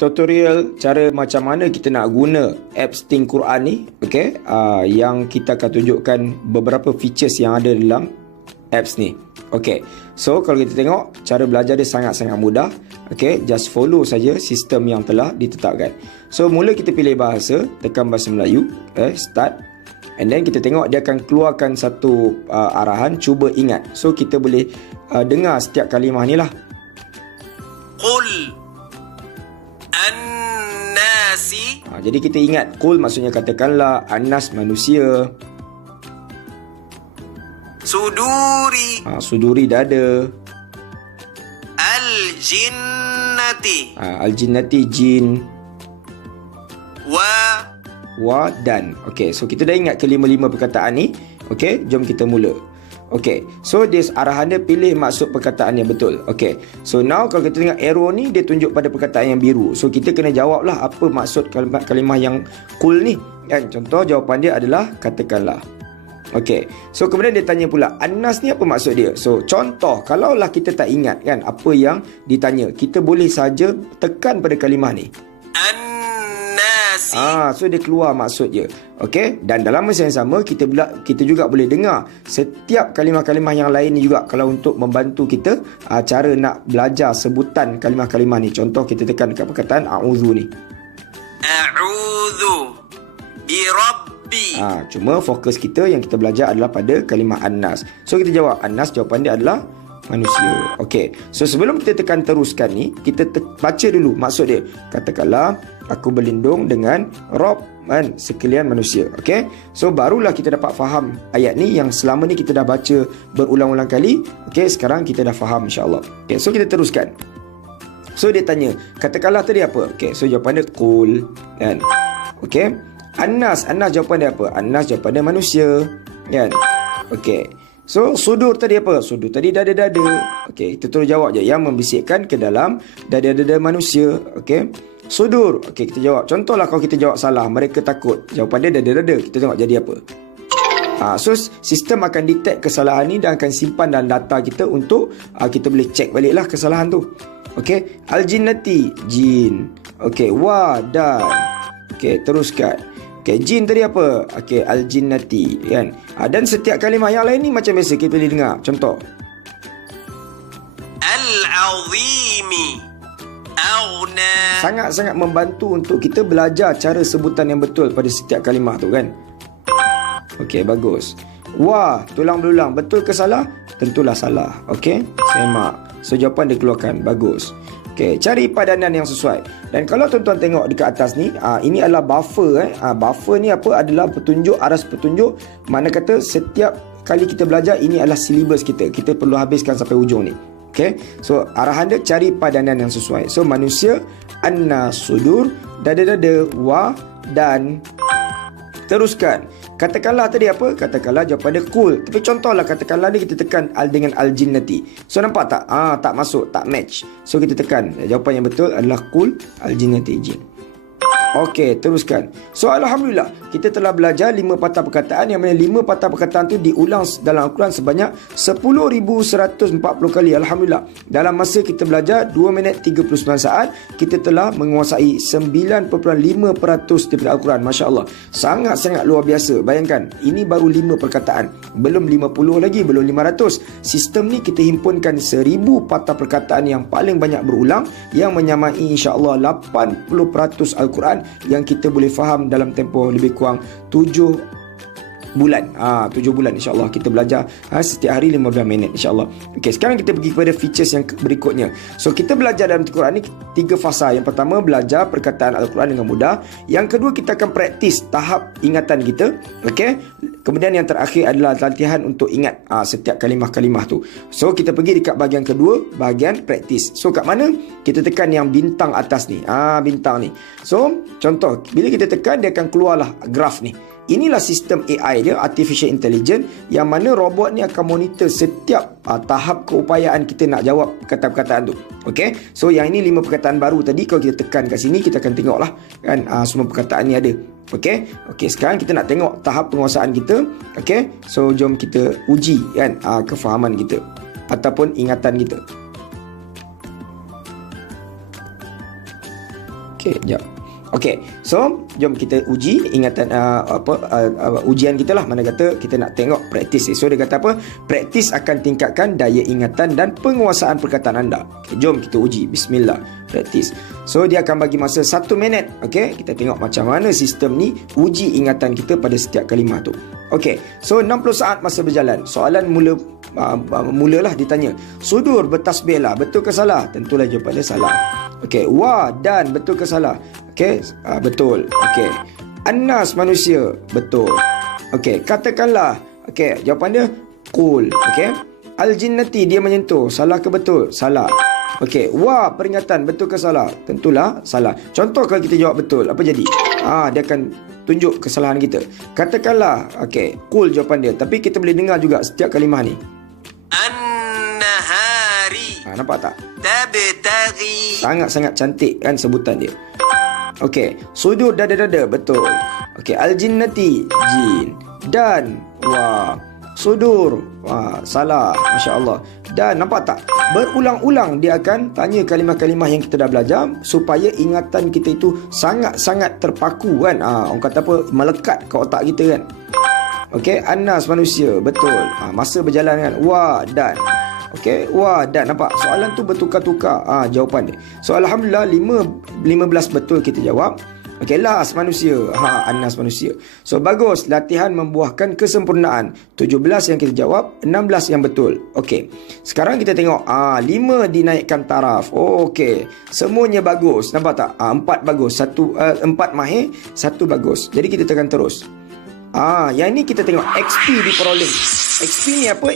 tutorial cara macam mana kita nak guna apps Think Quran ni, okey, yang kita akan tunjukkan beberapa features yang ada dalam apps ni. Okey, so kalau kita tengok cara belajar dia sangat-sangat mudah. Okey, just follow saja sistem yang telah ditetapkan. So mula kita pilih bahasa, tekan bahasa Melayu, start, and then kita tengok dia akan keluarkan satu arahan, cuba ingat. So kita boleh dengar setiap kalimah ni lah. Qul an-nasi. Jadi kita ingat, qul maksudnya katakanlah, annas manusia, suduri. Suduri dada, al-jinnati. al-jinnati jin, wa dan. Okey, so kita dah ingat kelima-lima perkataan ni. Okey, jom kita mula. Okey, so dia arahan dia pilih maksud perkataan yang betul. Okey, so now kalau kita tengok arrow ni, dia tunjuk pada perkataan yang biru. So kita kena jawablah apa maksud kalimah yang qul ni kan. Contoh jawapan dia adalah katakanlah. Okey, so kemudian dia tanya pula, annas ni apa maksud dia? So contoh, kalaulah kita tak ingat kan apa yang ditanya, kita boleh saja tekan pada kalimah ni. an-nasi. So dia keluar maksud dia. Okey, dan dalam masa yang sama kita juga boleh dengar setiap kalimah-kalimah yang lain ni juga, kalau untuk membantu kita cara nak belajar sebutan kalimah-kalimah ni. Contoh kita tekan dekat perkataan a'udzu ni. A'udzu bi rabbi. Cuma fokus kita yang kita belajar adalah pada kalimah annas. So kita jawab annas, jawapan dia adalah manusia. Okey, so sebelum kita tekan teruskan ni, kita baca dulu maksud dia. Katakanlah, aku berlindung dengan Rob kan, sekalian manusia. Okey, so barulah kita dapat faham ayat ni yang selama ni kita dah baca berulang-ulang kali. Okey, sekarang kita dah faham insya-Allah. Okey, so kita teruskan. So dia tanya, katakanlah tadi apa? Okey, so jawapan dia qul kan. Okey, annas jawapan dia apa? Annas jawapan dia manusia kan. Okey, so sudur tadi apa? Sudur tadi dada-dada. Okey, kita terus jawab je, yang membisikkan ke dalam dada-dada manusia. Okey, sudur. Okey, kita jawab. Contohlah kalau kita jawab salah, mereka takut. Jawapan dia dada-dada. Kita tengok jadi apa. So sistem akan detect kesalahan ni dan akan simpan dalam data kita untuk kita boleh check baliklah kesalahan tu. Okey, al-jinnati jin. Okey, wa dan. Okey, teruskan. Okey, jin tadi apa? Okey, al-jinnati kan. Dan setiap kalimah yang lain ni macam biasa kita boleh dengar. Contoh, al-azimi. Aghna. Sangat-sangat membantu untuk kita belajar cara sebutan yang betul pada setiap kalimah tu kan. Okey, bagus. Wah, tulang belulang, betul ke salah? Tentulah salah. Okey, semak. So jawapan dia keluarkan. Bagus. Okey, cari padanan yang sesuai. Dan kalau tuan-tuan tengok dekat atas ni, ini adalah buffer. Buffer ni apa? Adalah petunjuk, aras petunjuk. Mana kata setiap kali kita belajar, ini adalah silibus kita. Kita perlu habiskan sampai ujung ni. Okay, so arahan dia cari padanan yang sesuai. So manusia, annas sudur, dada-dada, wa dan. Teruskan. Katakanlah tadi apa? Katakanlah jawapan dia qul. Tapi contohlah katakanlah ni kita tekan dengan al-jinnati. So nampak tak? Tak masuk, tak match. So kita tekan. Jawapan yang betul adalah qul al-jinnati jin. Okey, teruskan. So alhamdulillah, kita telah belajar 5 patah perkataan, yang mana 5 patah perkataan tu diulang dalam Al-Quran sebanyak 10,140 kali. Alhamdulillah. Dalam masa kita belajar 2 minit 39 saat, kita telah menguasai 9.5% daripada Al-Quran. Masya-Allah. Sangat-sangat luar biasa. Bayangkan, ini baru 5 perkataan. Belum 50 lagi, belum 500. Sistem ni kita himpunkan 1,000 patah perkataan yang paling banyak berulang, yang menyamai insya-Allah 80% Al-Quran yang kita boleh faham dalam tempoh lebih kurang 7 bulan. 7 bulan insya-Allah kita belajar setiap hari 15 minit insya-Allah. Okey, sekarang kita pergi kepada features yang berikutnya. So kita belajar dalam Al-Quran ni 3 fasa. Yang pertama, belajar perkataan Al-Quran dengan mudah. Yang kedua, kita akan praktis tahap ingatan kita. Okey. Kemudian yang terakhir adalah latihan untuk ingat setiap kalimah-kalimah tu. So kita pergi dekat bahagian kedua, bahagian praktis. So kat mana? Kita tekan yang bintang atas ni. Bintang ni. So contoh, bila kita tekan, dia akan keluarlah graf ni. Inilah sistem AI dia, Artificial Intelligence, yang mana robot ni akan monitor setiap tahap keupayaan kita nak jawab perkataan-perkataan tu. Okey, so yang ini 5 perkataan baru tadi. Kalau kita tekan kat sini, kita akan tengoklah kan semua perkataan ni ada. Okey, sekarang kita nak tengok tahap penguasaan kita. Okey, so jom kita uji kan kefahaman kita ataupun ingatan kita. Okey, jap. Okey, so jom kita uji ingatan ujian kita lah. Mana kata kita nak tengok praktis ni. So dia kata apa? Praktis akan tingkatkan daya ingatan dan penguasaan perkataan anda. Okay, jom kita uji. Bismillah. Praktis. So dia akan bagi masa 1 minit. Okey, kita tengok macam mana sistem ni uji ingatan kita pada setiap kalimah tu. Okey, so 60 saat masa berjalan. Soalan mulalah ditanya, sudur bertasbih lah, betul ke salah? Tentulah jawapannya salah. Okey, wa dan betul ke salah? Okey, betul. Okey, annas manusia, betul. Okey, katakanlah. Okey, jawapan dia qul. Okey, al-jinnati dia menyentuh, salah ke betul? Salah. Okey, wa peringatan, betul ke salah? Tentulah salah. Contoh kalau kita jawab betul, apa jadi? Dia akan tunjuk kesalahan kita. Katakanlah, okey, qul jawapan dia, tapi kita boleh dengar juga setiap kalimah ni. An-nahari. Nampak tak? Tabtaghi. Sangat-sangat cantik kan sebutan dia. Okey, sudur dada-dada, betul. Okey, al-jinnati, jin. Dan wa, sudur, salah. Masya Allah. Dan nampak tak? Berulang-ulang dia akan tanya kalimah-kalimah yang kita dah belajar supaya ingatan kita itu sangat-sangat terpaku kan. Orang kata apa? Melekat ke otak kita kan. Okey, annas manusia, betul. Masa berjalan kan. Wa dan. Okey, wa dan. Nampak? Soalan tu bertukar-tukar jawapan dia. So alhamdulillah 15 betul kita jawab. Okey, las manusia. Annas manusia. So bagus, latihan membuahkan kesempurnaan. 17 yang kita jawab, 16 yang betul. Okey. Sekarang kita tengok 5 dinaikkan taraf. Okey. Semuanya bagus. Nampak tak? 4 bagus. 4 mahir, 1 bagus. Jadi kita tekan terus. Yang ni kita tengok XP diperoleh. XP ni apa?